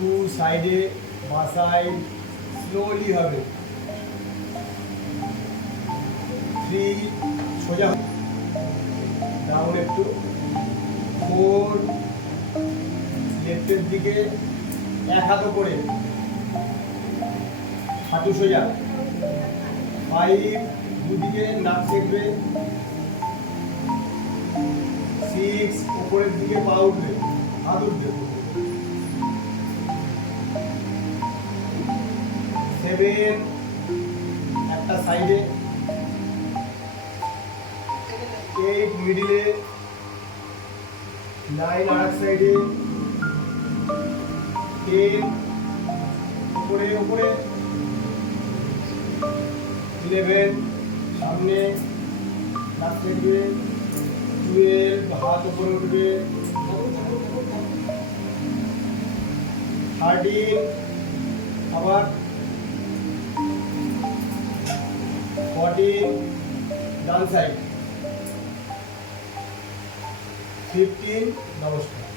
Two সাইডে বা slowly হবে। থ্রি সোজা ডাউন একটু। ফোর লেফটের দিকে, এক হাত করে। হাঁটু সোজা। ফাইভ দুদিকে নাক চেকবে সিক্স উপরের দিকে পা উঠবে। হাত উঠবে। সেভেন একটা সাইডে। এইট মিডিলে। নাইন আর সাইডে। টেন উপরে উপরে। ইলেভেন সামনে। নাক দেখবে টুয়েলভ, হাত উপরে উঠবে। থার্টিন, আবার ফর্টিন ডান সাইড। ফিফটিন নমস্কার।